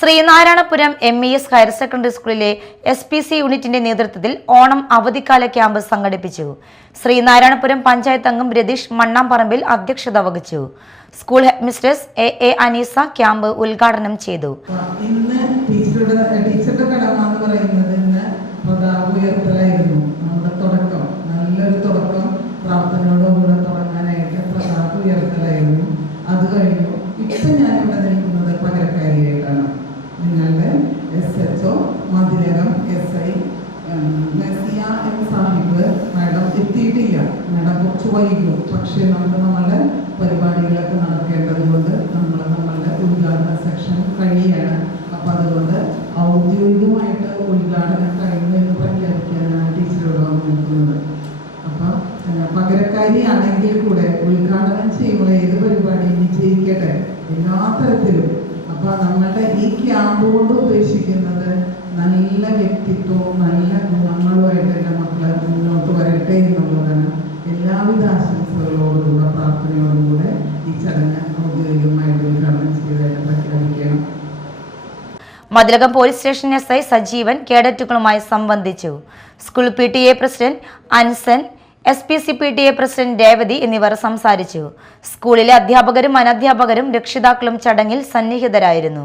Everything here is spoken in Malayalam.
ശ്രീനാരായണപുരം MES ഹയർ സെക്കൻഡറി സ്കൂളിലെ SPC യൂണിറ്റിന്റെ നേതൃത്വത്തിൽ ഓണം അവധിക്കാല ക്യാമ്പ് സംഘടിപ്പിച്ചു. ശ്രീനാരായണപുരം പഞ്ചായത്ത് അംഗം രതീഷ് മണ്ണാംപറമ്പിൽ അധ്യക്ഷത വഹിച്ചു. School headmistress A Aneesa camp ഉദ്ഘാടനം ചെയ്തു. അത് കഴിഞ്ഞു ഇപ്പം ഞാനിവിടെ നിൽക്കുന്നത് പകരക്കാരിയായിട്ടാണ്. നിങ്ങളുടെ SHO Mathilakam SI Messiah M Sahib madam എത്തിയിട്ടില്ല. മാഡം കുറച്ച് വൈകും. പക്ഷേ നമ്മളുടെ പരിപാടികളൊക്കെ നടക്കേണ്ടത് കൊണ്ട് നമ്മളുടെ ഉദ്ഘാടന സെക്ഷൻ കഴിയാണ്. അപ്പം അതുകൊണ്ട് ഔദ്യോഗികമായിട്ട് ഉദ്ഘാടനം കഴിഞ്ഞു എന്ന് പ്രഖ്യാപിക്കാനാണ് ടീച്ചറോട് വന്നിരിക്കുന്നത്. അപ്പം പകരക്കാരിയാണെങ്കിൽ കൂടെ ഉദ്ഘാടനം ചെയ്യുമ്പോൾ ഏത് പരിപാടി വിജയിക്കട്ടെ എല്ലാ തരത്തിലും. അപ്പം നമ്മളുടെ ഈ ക്യാമ്പ് കൊണ്ട് ഉദ്ദേശിക്കുന്നത് നല്ല വ്യക്തിത്വവും നല്ല ഗുണങ്ങളുമായിട്ട് എൻ്റെ മക്കൾ മുന്നോട്ട് വരട്ടെ എന്നുള്ളതാണ്. എല്ലാവിധ ആശംസകളോടുകൂടെ പ്രാർത്ഥനയോടുകൂടെ ഈ ചടങ്ങ് ഔദ്യോഗികമായിട്ട് ഉദ്ഘാടനം ചെയ്തതായിട്ട് പ്രഖ്യാപിക്കണം. Mathilakam police station SI Sajeevan കേഡറ്റുകളുമായി സംബന്ധിച്ചു. School PTA president Anson, SPC PTA president Revathi എന്നിവർ സംസാരിച്ചു. സ്കൂളിലെ അധ്യാപകരും അനധ്യാപകരും രക്ഷിതാക്കളും ചടങ്ങിൽ സന്നിഹിതരായിരുന്നു.